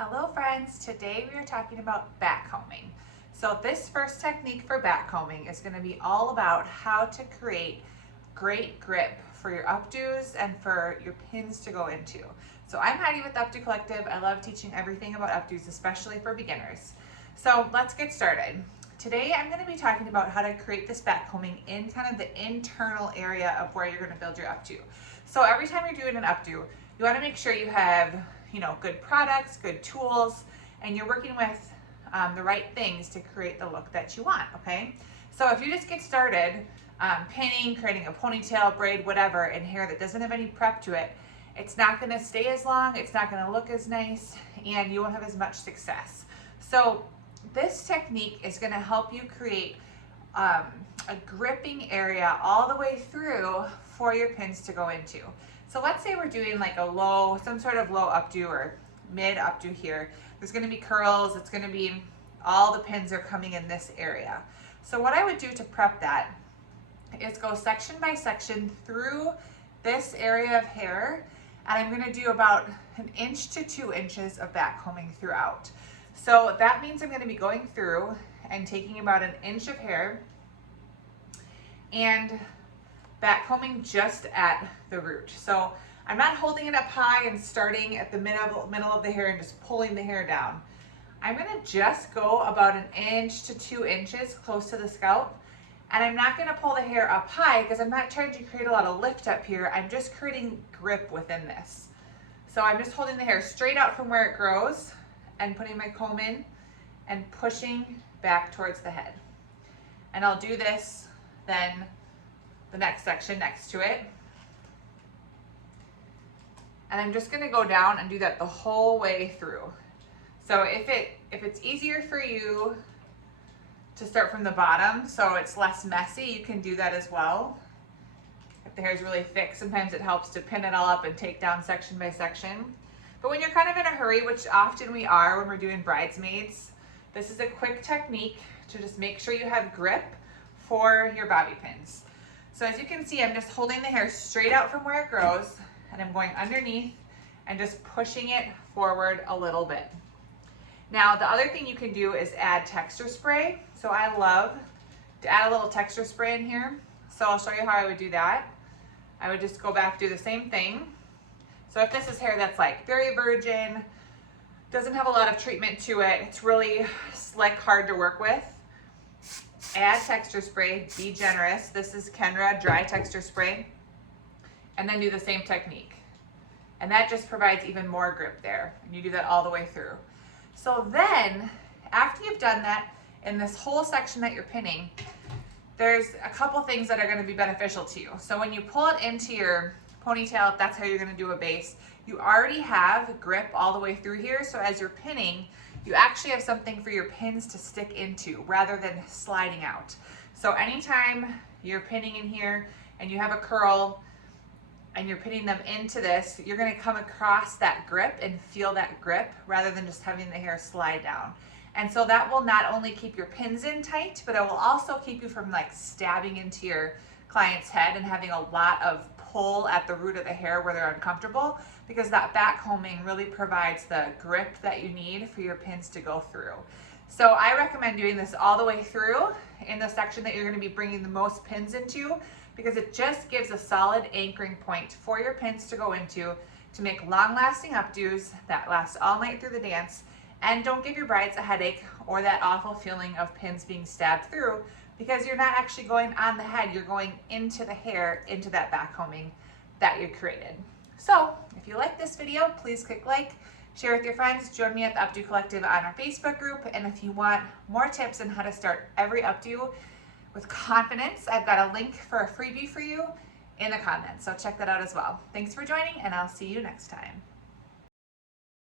Hello friends, today we are talking about backcombing. So this first technique for backcombing is going to be all about how to create great grip for your updos and for your pins to go into. So I'm Heidi with Updo Collective. I love teaching everything about updos, especially for beginners. So let's get started. Today I'm going to be talking about how to create this backcombing in kind of the internal area of where you're going to build your updo. So every time you're doing an updo, you want to make sure you have good products, good tools, and you're working with the right things to create the look that you want, okay? So if you just get started pinning, creating a ponytail, braid, whatever, in hair that doesn't have any prep to it, it's not gonna stay as long, it's not gonna look as nice, and you won't have as much success. So this technique is gonna help you create a gripping area all the way through for your pins to go into. So let's say we're doing like some sort of low updo or mid updo here. There's gonna be curls, it's gonna be, all the pins are coming in this area. So what I would do to prep that is go section by section through this area of hair, and I'm gonna do about 1 inch to 2 inches of backcombing throughout. So that means I'm gonna be going through and taking about 1 inch of hair and backcombing just at the root. So I'm not holding it up high and starting at the middle of the hair and just pulling the hair down. I'm gonna just go about 1 inch to 2 inches close to the scalp, and I'm not gonna pull the hair up high because I'm not trying to create a lot of lift up here. I'm just creating grip within this. So I'm just holding the hair straight out from where it grows and putting my comb in and pushing back towards the head. And I'll do this then the next section next to it. And I'm just gonna go down and do that the whole way through. So if it's easier for you to start from the bottom so it's less messy, you can do that as well. If the hair is really thick, sometimes it helps to pin it all up and take down section by section. But when you're kind of in a hurry, which often we are when we're doing bridesmaids, this is a quick technique to just make sure you have grip for your bobby pins. So as you can see, I'm just holding the hair straight out from where it grows, and I'm going underneath and just pushing it forward a little bit. Now, the other thing you can do is add texture spray. So I love to add a little texture spray in here. So I'll show you how I would do that. I would just go back, do the same thing. So if this is hair that's like very virgin, doesn't have a lot of treatment to it, it's really slick, hard to work with, add texture spray, be generous. This is Kenra dry texture spray. And then do the same technique. And that just provides even more grip there. And you do that all the way through. So then, after you've done that, in this whole section that you're pinning, there's a couple things that are gonna be beneficial to you. So when you pull it into your ponytail, if that's how you're gonna do a base, you already have grip all the way through here. So as you're pinning, you actually have something for your pins to stick into rather than sliding out. So anytime you're pinning in here and you have a curl and you're pinning them into this, you're gonna come across that grip and feel that grip rather than just having the hair slide down. And so that will not only keep your pins in tight, but it will also keep you from like stabbing into your client's head and having a lot of pull at the root of the hair where they're uncomfortable, because that backcombing really provides the grip that you need for your pins to go through. So I recommend doing this all the way through in the section that you're going to be bringing the most pins into, because it just gives a solid anchoring point for your pins to go into to make long-lasting updos that last all night through the dance, and don't give your brides a headache or that awful feeling of pins being stabbed through, because you're not actually going on the head, you're going into the hair, into that backcombing that you created. So if you like this video, please click like, share with your friends, join me at the Updo Collective on our Facebook group, and if you want more tips on how to start every updo with confidence, I've got a link for a freebie for you in the comments, so check that out as well. Thanks for joining, and I'll see you next time.